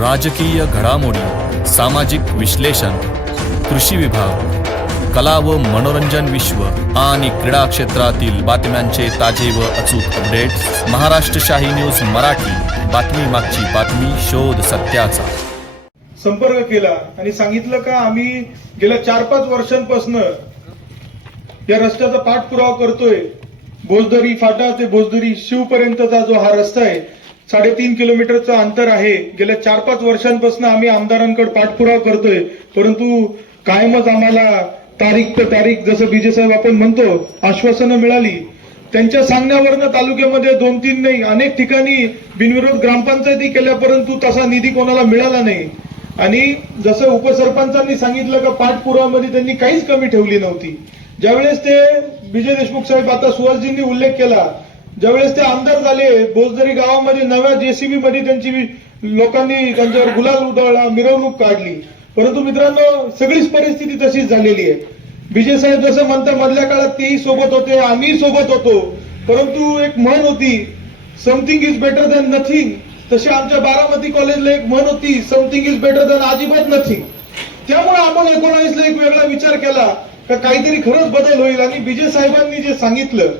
राजकीय घडामोडी सामाजिक विश्लेषण कृषी विभाग कला व मनोरंजन विश्व आणि क्रीडा क्षेत्रातील बातम्यांचे ताजे व अचूक अपडेट महाराष्ट्र शाही न्यूज मराठी बातमी मागची बातमी शोध सत्याचा. संपर्क केला आणि सांगितलं का आम्ही गेल्या चार पाच वर्षांपासून या रस्त्याचा पाठपुरावा करतोय. भोजदरी फाटा ते भोजदरी शिव पर्यंतचा जो हा रस्ता आहे साडेतीन किलोमीटरचं अंतर आहे. गेल्या चार पाच वर्षांपासून आम्ही आमदारांकडे पाठपुरावा करतोय. परंतु कायमच आम्हाला तारीख तर तारीख जसं बीजे साहेब आपण म्हणतो आश्वासनं मिळाली. त्यांच्या सांगण्यावरनं तालुक्यामध्ये दोन तीन नाही अनेक ठिकाणी बिनविरोध ग्रामपंचायती केल्या परंतु तसा निधी कोणाला मिळाला नाही. आणि जसं उपसरपंचांनी सांगितलं का पाठपुरावामध्ये त्यांनी काहीच कमी ठेवली नव्हती. ज्यावेळेस ते विजय देशमुख साहेब आता सुहासजींनी उल्लेख केला ज्यावेळेस ते आमदार झाले बोजदरी गावामध्ये नव्या जेसीबी मध्ये त्यांची लोकांनी त्यांच्यावर गुलाल उधळला मिरवणूक काढली. परंतु मित्रांनो सगळीच परिस्थिती तशीच झालेली आहे. विजय साहेब जसं म्हणतात मधल्या काळात तेही सोबत होते आम्ही सोबत होतो. परंतु एक म्हण होती something is better than nothing तशी आमच्या बारामती कॉलेजला एक म्हण होती समथिंग इज बेटर दॅन अजिबात नथिंग त्यामुळे आपण एकोणावीसला एक वेगळा विचार केला का काहीतरी खरंच बदल होईल. आणि विजय साहेबांनी जे सांगितलं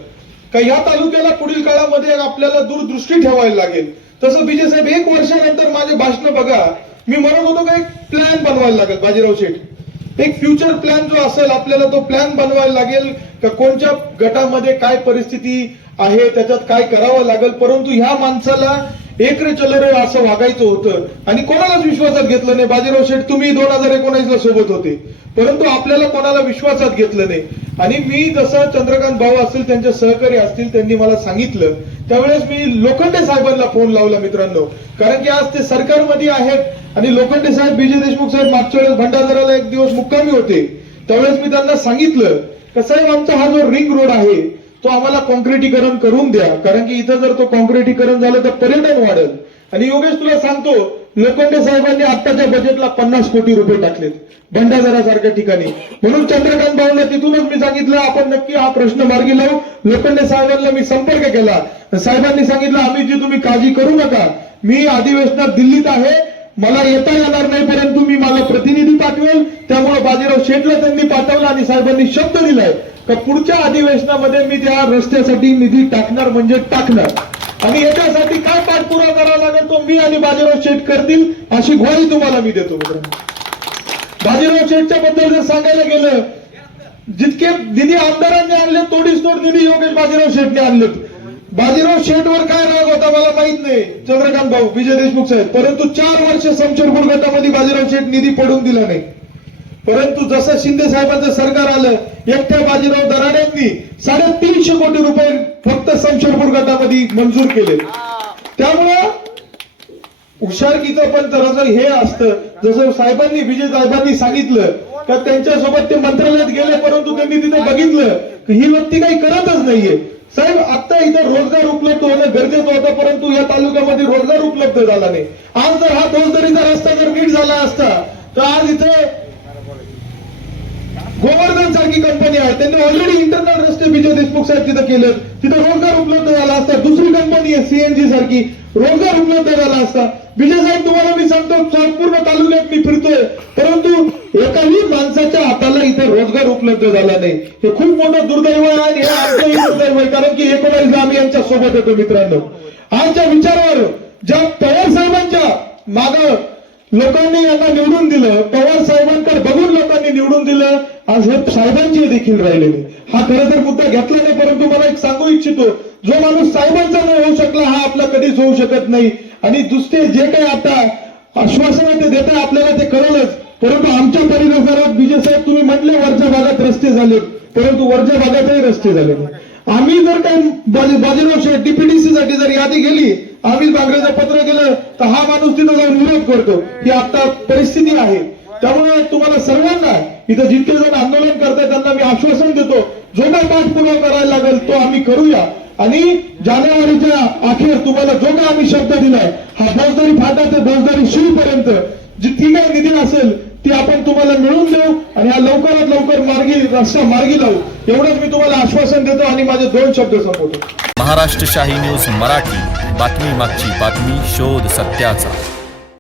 का या तालुक्याला पुढील काळामध्ये आपल्याला दूरदृष्टी ठेवायला लागेल. तसं विजय साहेब एक वर्षानंतर माझे भाषण बघा. मी म्हणत होतो का एक प्लॅन बनवायला लागेल बाजीराव शेठ. एक फ्युचर प्लॅन जो असेल आपल्याला तो प्लॅन बनवायला लागेल का कोणत्या गटामध्ये काय परिस्थिती आहे त्याच्यात काय करावं लागेल. परंतु ह्या माणसाला एक रे चल रे असं वागायचं होतं. आणि कोणालाच विश्वासात घेतलं नाही. बाजीराव शेठ तुम्ही दोन हजार एकोणीसला सोबत होते. परंतु आपल्याला कोणाला विश्वासात घेतलं नाही. आणि मी जसं चंद्रकांत भाऊ असतील त्यांचे सहकारी असतील त्यांनी मला सांगितलं त्यावेळेस मी लोखंडे साहेबांना फोन लावला मित्रांनो. कारण की आज ते सरकारमध्ये आहेत आणि लोखंडे साहेब विजय देशमुख साहेब मागच्या वेळेस भंडारदराला एक दिवस मुक्कामी होते. त्यावेळेस मी त्यांना सांगितलं का साहेब आमचा हा जो रिंग रोड आहे तो आम्हाला कॉन्क्रिटीकरण करून द्या. कारण की इथं जर तो कॉन्क्रिटीकरण झालं तर पर्यटन वाढेल. आणि योगेश तुला सांगतो लोखंडे साहेबांनी आत्ताच्या बजेटला पन्नास कोटी रुपये टाकलेत. भंडाजरासारख्या ठिकाणी. म्हणून चंद्रकांत भाऊला तिथूनच मी सांगितलं आपण नक्की हा प्रश्न मार्गी लावू. लोखंडे साहेबांना मी संपर्क केला. साहेबांनी सांगितलं आम्ही जी तुम्ही काळजी करू नका. मी अधिवेशनात दिल्लीत आहे. मला येता येणार नाही परंतु मी माझा प्रतिनिधी पाठवेल. त्यामुळे बाजीराव शेठला त्यांनी पाठवला आणि साहेबांनी शब्द दिलाय का पुढच्या अधिवेशनामध्ये मी त्या रस्त्यासाठी निधी टाकणार म्हणजे टाकणार. आणि याच्यासाठी काय पाठपुरावा करावा लागेल तो मी आणि बाजीराव शेठ करतील अशी ग्वाही तुम्हाला मी देतो मित्रांनो. बाजीराव शेठच्या बद्दल जर सांगायला गेलं जितके निधी आमदारांनी आणले तोडीस तोड निधी योगेश बाजीराव शेठने आणले बाजीराव शेठवर काय राग होता मला माहीत नाही चंद्रकांत भाऊ विजय देशमुख साहेब. परंतु चार वर्ष समशेरपूर गटामध्ये बाजीराव शेठ निधी पडून दिला नाही. परंतु जसं शिंदे साहेबांचं सरकार आलं एकट्या बाजीराव दराड्यांनी साडेतीनशे कोटी रुपये फक्त समशेरपूर गटामध्ये मंजूर केले. त्यामुळं हुशारकीचं पण तर जर हे असतं जसं साहेबांनी विजय साहेबांनी सांगितलं का त्यांच्यासोबत ते मंत्रालयात गेले परंतु त्यांनी तिथे बघितलं की ही व्यक्ती काही करतच नाहीये. साहेब आता इथं रोजगार उपलब्ध होणं गरजेचं होतं परंतु या तालुक्यामध्ये रोजगार उपलब्ध झाला नाही. आज जर हा फौजदारीचा रस्ता जर नीट झाला असता तर आज इथं गोवर्धन सारखी कंपनी आहे. त्यांनी ऑलरेडी इंटरनल रस्ते विजय देशमुख साहेब तिथं केले तिथं रोजगार उपलब्ध झाला असता. दुसरी कंपनी आहे सीएनजी सारखी. रोजगार उपलब्ध झाला असता. विजय साहेब तुम्हाला मी सांगतो संपूर्ण तालुक्यात मी फिरतोय. परंतु एकाही माणसाच्या हाताला इथे रोजगार उपलब्ध झाला नाही. हे खूप मोठं दुर्दैव आहे आणि हे आमचंही दुर्दैव आहे. कारण की एकोणावीस आम्ही यांच्या सोबत होतो मित्रांनो. आजच्या विचारावर ज्या पवार साहेबांच्या माग लोकांनी यांना निवडून दिलं पवार साहेबांकडे बघून मुद्दा आज हे साहेबांचे देखील राहिलेले. हा खरं तर मुद्दा घेतला नाही परंतु मला एक सांगू इच्छितो. जो माणूस साहेबांचा नाही होऊ शकला हा आपला कधीच होऊ शकत नाही. आणि दुसरे जे काही आता आश्वासन ते देत आपल्याला ते कळलंच. परंतु आमच्या परिसरात विजय साहेब तुम्ही म्हटले वरच्या भागात रस्ते झाले. परंतु वरच्या भागातही रस्ते झाले आम्ही जर काही बाजीराव शेठ डीपीडीसी साठी जर यादी गेली आम्ही बागरेचं पत्र केलं तर हा माणूस तिथं जाऊन विरोध करतो. ही आता परिस्थिती आहे. त्यामुळे तुम्हाला सर्व इथं जितके जण आंदोलन करतायत त्यांना मी आश्वासन देतो. जो काही पाठपुरावा करायला लागेल तो आम्ही करूया. आणि जानेवारीच्या अखेर तुम्हाला जो काही आम्ही शब्द दिलाय हा फौजदारी फाटा ते फौजदारी शिव पर्यंत जितकी काही निधी असेल ती आपण तुम्हाला मिळवून देऊ आणि हा लवकरात लवकर मार्गी रस्ता मार्गी लावू. एवढंच मी तुम्हाला आश्वासन देतो आणि माझे दोन शब्द संपवतो. महाराष्ट्र शाही न्यूज मराठी. बातमी मागची बातमी शोध सत्याचा.